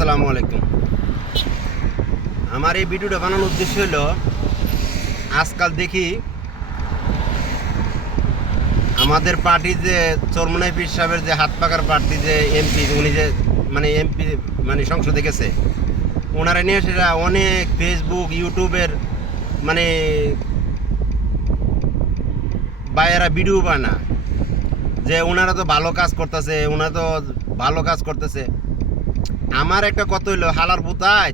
আসসালামু আলাইকুম। আমার এই ভিডিওটা বানানোর উদ্দেশ্য হলো, আজকাল দেখি আমাদের পার্টি যে চরমোনাই পীর সাহেবের যে হাত পাকার পার্টি যে এমপি, উনি যে এমপি সংসদে গেছে, ওনারা নিয়ে সেটা অনেক ফেসবুক ইউটিউবের বাইরা ভিডিও বানা যে ওনারা তো ভালো কাজ করতেছে, ওনারা তো ভালো কাজ করতেছে। আমার একটা কথা হইলো, হালার পুতায়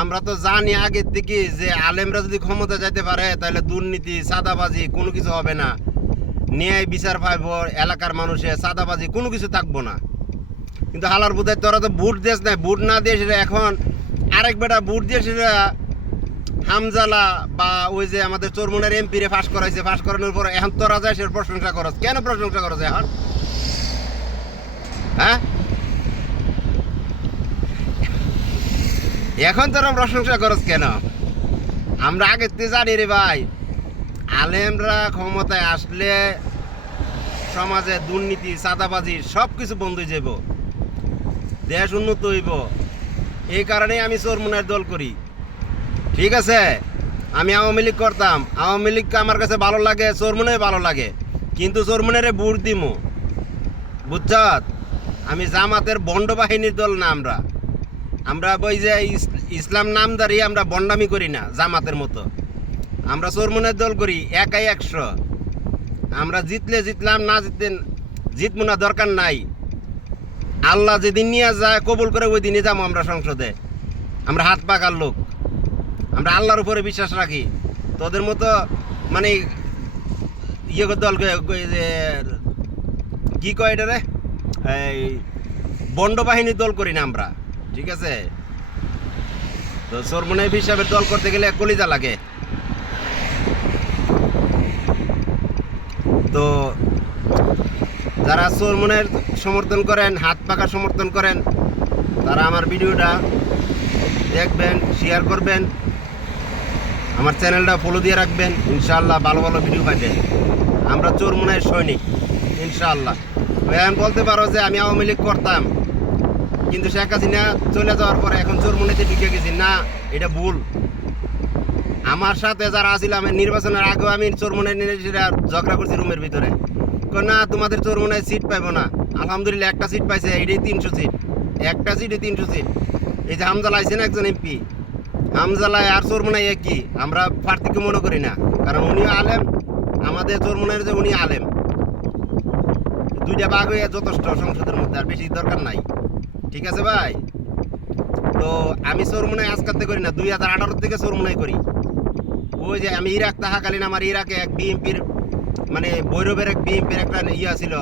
আমরা তো জানি আগের থেকে যে আলেমরা যদি ক্ষমতা যাইতে পারে তাহলে দুর্নীতি সাদাবাজি কোনো কিছু হবে না, ন্যায় বিচার পাইব, এলাকার মানুষের সাদাবাজি কোনো কিছু থাকবো না। কিন্তু হালার পুতায় তোরা তো ভোট দিস না, ভোট না দিয়ে সেটা এখন আরেক বেটা ভোট দিয়ে সেটা হামজালা বা ওই যে আমাদের চরমোনার এমপি রে ফাঁস করাইছে, ফাঁস করানোর পর এখন তোরা যায় সে প্রশংসা করস। কেন প্রশংসা করস এখন? হ্যাঁ, এখন তোরা প্রশংসা করস কেন? আমরা আগে থেকে জানি রে ভাই, আলেমরা ক্ষমতায় আসলে সমাজে দুর্নীতি চাঁদাবাজি সব কিছু বন্ধ হয়ে যাব, দেশ উন্নত হইব। এই কারণেই আমি চরমোনাইয়ের দল করি। ঠিক আছে, আমি আওয়ামী লীগ করতাম, আওয়ামী লীগকে আমার কাছে ভালো লাগে, চরমোনাই ভালো লাগে, কিন্তু চরমোনাইরে ভোট দিমু, বুঝছ? আমি জামাতের বন্ড বাহিনীর দল না। আমরা ওই যে ইসলাম নামদারি আমরা বন্ডামি করি না জামাতের মতো। আমরা চরমোনাইয়ের দল করি, একাই 100। আমরা জিতলে জিতলাম, না জিতলে জিতবো না, দরকার নাই। আল্লাহ যেদিন নিয়ে যায় কবুল করে ওই দিনই যাবো আমরা সংসদে। আমরা হাত পাকার লোক, আমরা আল্লাহর উপরে বিশ্বাস রাখি। তোদের মতো ইয়ে দলকে কি কয় এটা রে, এই বন্ড বাহিনীর দল করি না আমরা। ঠিক আছে, তো চরমোনাই হিসাবে দল করতে গেলে কলিজা লাগে। তো যারা চরমোনাইয়ের সমর্থন করেন, হাত পাকা সমর্থন করেন, তারা আমার ভিডিওটা দেখবেন, শেয়ার করবেন, আমার চ্যানেলটা ফলো দিয়ে রাখবেন। ইনশাআল্লাহ ভালো ভালো ভিডিও পাবেন। আমরা চরমোনাইয়ের সৈনিক ইনশাআল্লাহ। এখন বলতে পারো যে আমি আওয়ামী লীগ করতাম, কিন্তু শেখ হাসিনা চলে যাওয়ার পরে এখন চরমোনাইতে ঢুকে গেছি, না, এটা ভুল। আমার সাথে যারা আসছিল, আমি নির্বাচনের আগেও আমি চরমোনাই নিয়ে ঝগড়া করছি রুমের ভিতরে, না তোমাদের চরমোনাই সিট পাইব না। আলহামদুলিল্লাহ একটা সিট পাইছে, এটাই 300 সিট, একটা সিটে 300 সিট। এই যে হামজালা আইছে না একজন এমপি, হামজালায় আর চরমোনাই একই, আমরা পার্থক্য মনে করি না, কারণ উনি আলেম, আমাদের চরমোনাইয়ের যে উনি আলেম। দুইটা ভাগ হয়ে যথেষ্ট সংসদের মধ্যে, আর বেশি দরকার নাই। ঠিক আছে ভাই, তো আমি চরমোনাই আজকাতে করি না, 2018 থেকে চরমোনাই করি। ওই যে আমি ইরাক থাকাকালীন আমার ইরাকে এক বিএনপির ভৈরবের এক বিএনপির একটা ছিল,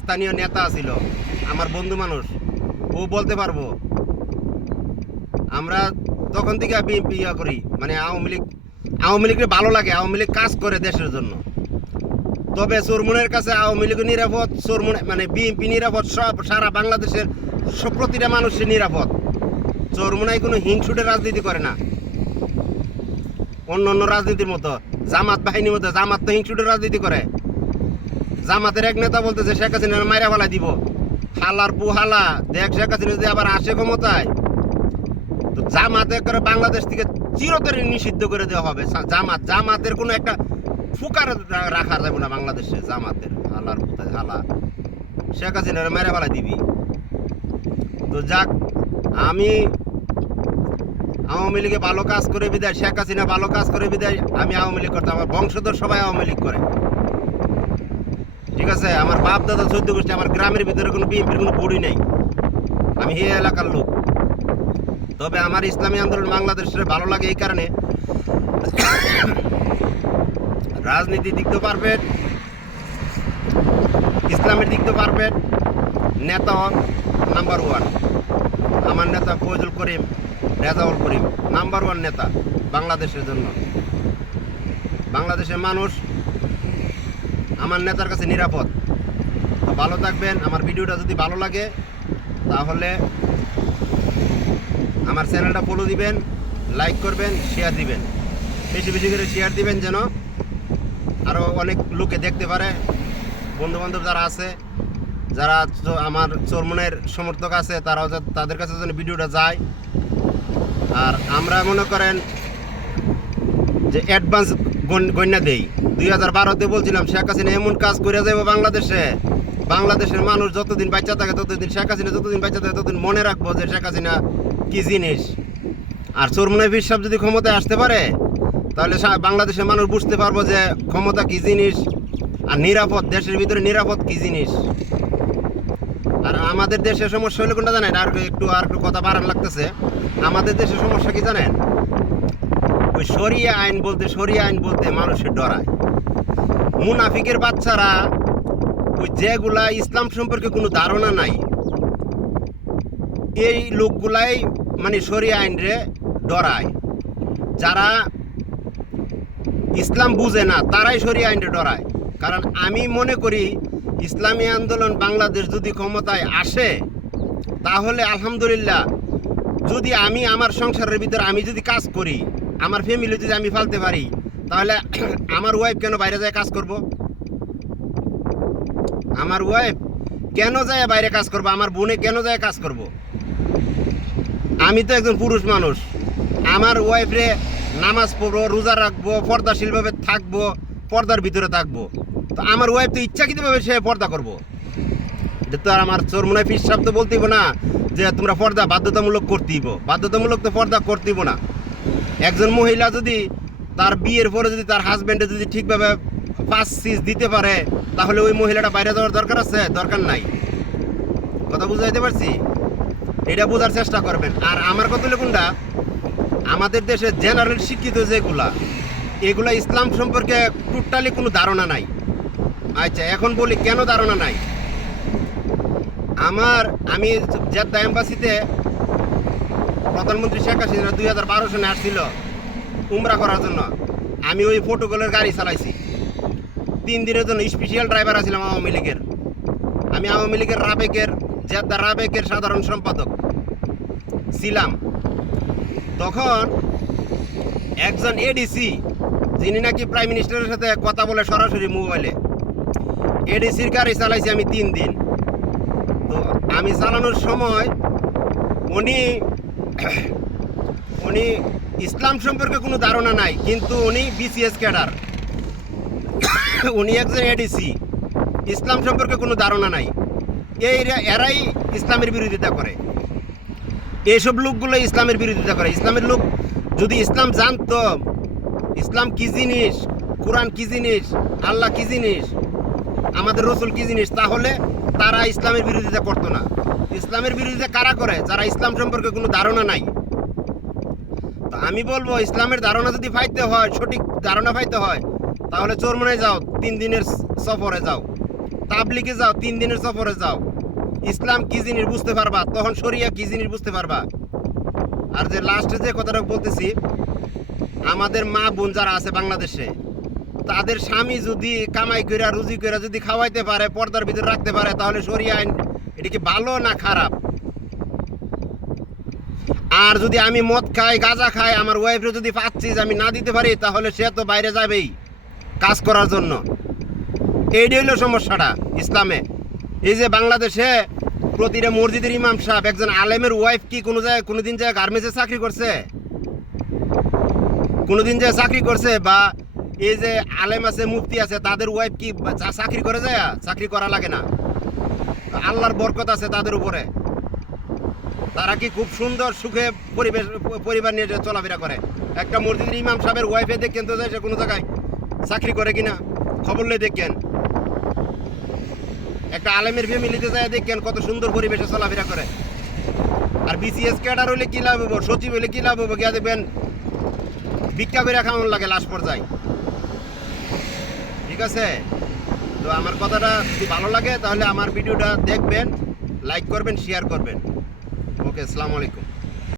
স্থানীয় নেতা ছিল, আমার বন্ধু মানুষ, ও বলতে পারবো। আমরা তখন থেকে বিএনপি করি, আওয়ামী লীগকে ভালো লাগে, আওয়ামী লীগ কাজ করে দেশের জন্য। তবে চরমোনাইয়ের কাছে আওয়ামী লীগ নিরাপদ, চরমোনাই বিএনপি নিরাপদ, সব সারা বাংলাদেশের প্রতিটা মানুষের নিরাপদ। চরমোনাই কোনো হিংসুটের রাজনীতি করে না অন্য অন্য রাজনীতির মতো, জামাত বাহিনীর মতো। জামাত তো হিংসুটের রাজনীতি করে। জামাতের এক নেতা বলতেছে শেখ হাসিনা মাইরা ফেলা দিব। হালার পু হালা, দেখ শেখ হাসিনা যদি আবার আসে ক্ষমতায়, তো জামাতে করে বাংলাদেশ থেকে চিরতরে নিষিদ্ধ করে দেওয়া হবে। জামাতের কোনো একটা ফুকার রাখা যাবে না বাংলাদেশে। জামাতের হালার পুতায় হালা, শেখ হাসিনা মাইরা ফেলা দিবি। তো যাক, আমি আওয়ামী লীগে ভালো কাজ করে বিদায়, শেখ হাসিনা ভালো কাজ করে বিদায় আমি আওয়ামী লীগ করতাম। আমার বংশধর সবাই আওয়ামী লীগ করে। ঠিক আছে, আমার বাপ দাদা 14 গোষ্ঠী, আমার গ্রামের ভিতরে কোনো বিএনপির কোনো বুড়ি নেই, আমি এই এলাকার লোক। তবে আমার ইসলামী আন্দোলন বাংলাদেশের ভালো লাগে এই কারণে, রাজনীতির দিক তো পারফেক্ট, ইসলামের দিক তো পারফেক্ট, নেতা নাম্বার 1। আমার নেতা ফয়জুল করিম, রেজাউল করিম নাম্বার 1 নেতা বাংলাদেশের জন্য। বাংলাদেশের মানুষ আমার নেতার কাছে নিরাপদ। তো ভালো থাকবেন। আমার ভিডিওটা যদি ভালো লাগে তাহলে আমার চ্যানেলটা ফলো দিবেন, লাইক করবেন, শেয়ার দিবেন, বেশি বেশি করে শেয়ার দিবেন, যেন আরও অনেক লোকে দেখতে পারে, বন্ধুবান্ধব যারা আছে। যারা আমার চোরমনের সমর্থক আছে তারাও তাদের কাছে যেন ভিডিওটা যায়। আর আমরা মনে করেন যে অ্যাডভান্স গণ্যা দেই। 2012-তে বলছিলাম শেখ হাসিনা এমন কাজ করে যাবো বাংলাদেশের মানুষ যতদিন বাচ্চা থাকে ততদিন, শেখ হাসিনা যতদিন বাচ্চা থাকে ততদিন মনে রাখবো যে শেখ হাসিনা কী জিনিস। আর চোরমনের পীর সাহেব যদি ক্ষমতায় আসতে পারে তাহলে বাংলাদেশের মানুষ বুঝতে পারবো যে ক্ষমতা কী জিনিস আর নিরাপদ, দেশের ভিতরে নিরাপদ কী জিনিস। আর আমাদের দেশের সমস্যা হলে কোনটা জানেন? আর একটু কথা বাড়ান লাগতেছে। আমাদের দেশের সমস্যা কি জানেন? ওই শরিয়া আইন বলতে মানুষের ডরায়। মুনাফিকের বাচ্চারা ওই যেগুলা ইসলাম সম্পর্কে কোনো ধারণা নাই, এই লোকগুলাই মানে শরিয়া আইন রে ডরায়। যারা ইসলাম বুঝে না তারাই শরিয়া আইন রে ডরায়। কারণ আমি মনে করি ইসলামী আন্দোলন বাংলাদেশ যদি ক্ষমতায় আসে তাহলে আলহামদুলিল্লাহ, যদি আমি আমার সংসারের ভিতরে আমি যদি কাজ করি, আমার ফ্যামিলি যদি আমি ফালতে পারি, তাহলে আমার ওয়াইফ কেন বাইরে যায় কাজ করব? আমার ওয়াইফ কেন যায় বাইরে কাজ করবো? আমার বোনে কেন যায় কাজ করব? আমি তো একজন পুরুষ মানুষ, আমার ওয়াইফরে নামাজ পড়বো, রোজা রাখবো, পর্দাশীলভাবে থাকবো, পর্দার ভিতরে থাকবো। তো আমার ওয়াইফ তো ইচ্ছাকৃতভাবে সে পর্দা করবো। এটা তো আর আমার চোরমনের পীর সাহেব তো বলতেইব না যে তোমরা পর্দা বাধ্যতামূলক করতেইব। বাধ্যতামূলক তো পর্দা করতেইব না। একজন মহিলা যদি তার বিয়ের পরে যদি তার হাজব্যান্ডে যদি ঠিকভাবে 5 দিতে পারে তাহলে ওই মহিলাটা বাইরে যাওয়ার দরকার আছে? দরকার নাই। কথা বুঝাইতে পারছি? এটা বোঝার চেষ্টা করবেন। আর আমার কথা হলো কোনটা, আমাদের দেশে জেনারেল শিক্ষিত যেগুলা, এগুলা ইসলাম সম্পর্কে টোটালি কোনো ধারণা নাই। আচ্ছা, এখন বলি কেন ধারণা নাই। আমি জেদ্দা এম্বাসিতে প্রধানমন্ত্রী শেখ হাসিনা 2012 সালে আসছিল উমরা করার জন্য। আমি ওই প্রোটোকলের গাড়ি চালাইছি 3 দিনের জন্য। স্পেশাল ড্রাইভার আছিলাম আওয়ামী লীগের। আমি আওয়ামী লীগের জেদ্দা রাবেকের সাধারণ সম্পাদক ছিলাম। তখন একজন এডিসি, যিনি নাকি প্রাইম মিনিস্টারের সাথে কথা বলে সরাসরি মোবাইলে, এডিসির গাড়ি চালাইছি আমি 3 দিন। তো আমি চালানোর সময় উনি ইসলাম সম্পর্কে কোনো ধারণা নাই, কিন্তু উনি বিসিএস ক্যাডার, উনি একজন এডিসি, ইসলাম সম্পর্কে কোনো ধারণা নাই। এরাই ইসলামের বিরোধিতা করে। এইসব লোকগুলো ইসলামের বিরোধিতা করে। ইসলামের লোক যদি ইসলাম জানতো, ইসলাম কি জিনিস, কোরআন কি জিনিস, আল্লাহ কি জিনিস, আমাদের রসুল কি জিনিস, তাহলে তারা ইসলামের বিরোধিতা করতো না। ইসলামের বিরোধিতা কারা করে? যারা ইসলাম সম্পর্কে কোনো ধারণা নাই। তো আমি বলবো, ইসলামের ধারণা যদি পাইতে হয়, সঠিক ধারণা পাইতে হয়, তাহলে চোরমনায় যাও, 3 দিনের সফরে যাও, তাবলিগে যাও, 3 দিনের সফরে যাও। ইসলাম কি জিনিস বুঝতে পারবা, তখন শরিয়া কি জিনিস বুঝতে পারবা। আর যে লাস্টে যে কথাটা বলতেছি, আমাদের মা বোন যারা আছে বাংলাদেশে, তাদের স্বামী যদি কামাই করে রুজি করে যদি খাওয়াইতে পারে, পর্দার ভিতরে রাখতে পারে, তাহলে শরিয়া আইন এটা কি ভালো না খারাপ? আর যদি আমি মদ খাই, গাঁজা খাই, আমার ওয়াইফরে যদি 5 চিজ আমি না দিতে পারি, তাহলে সে তো বাইরে যাবেই কাজ করার জন্য। এইটাই হলো সমস্যাটা ইসলামে। এই যে বাংলাদেশে প্রতিটা মসজিদের ইমাম সাহেব, একজন আলেমের ওয়াইফ কি কোনোদিন যায় গার্মেন্টসে চাকরি করছে? কোনোদিন যায় চাকরি করছে? বা এই যে আলেম আছে, মুফতি আছে, তাদের ওয়াইফ কি চাকরি করে যায়? চাকরি করা লাগে না। আল্লাহর বরকত আছে তাদের উপরে। তারা কি খুব সুন্দর সুখে পরিবার নিয়ে চলাফেরা করে। একটা মসজিদের ইমাম সাহেবের ওয়াইফে দেখেন তো যায় সে কোনো জায়গায় চাকরি করে কিনা, খবর লই দেখেন। একটা আলেমের ফ্যামিলিতে যায় দেখেন কত সুন্দর পরিবেশে চলাফেরা করে। আর বিসিএস ক্যাডার হইলে কি লাভ হবো, সচিব হইলে কি লাভ হবো, গিয়া দেখবেন ভিক্ষা করে খাওয়ান লাগে লাশ পর্যায়ে। ঠিক আছে? তো আমার কথাটা যদি ভালো লাগে তাহলে আমার ভিডিওটা দেখবেন, লাইক করবেন, শেয়ার করবেন। ওকে, আসসালামু আলাইকুম।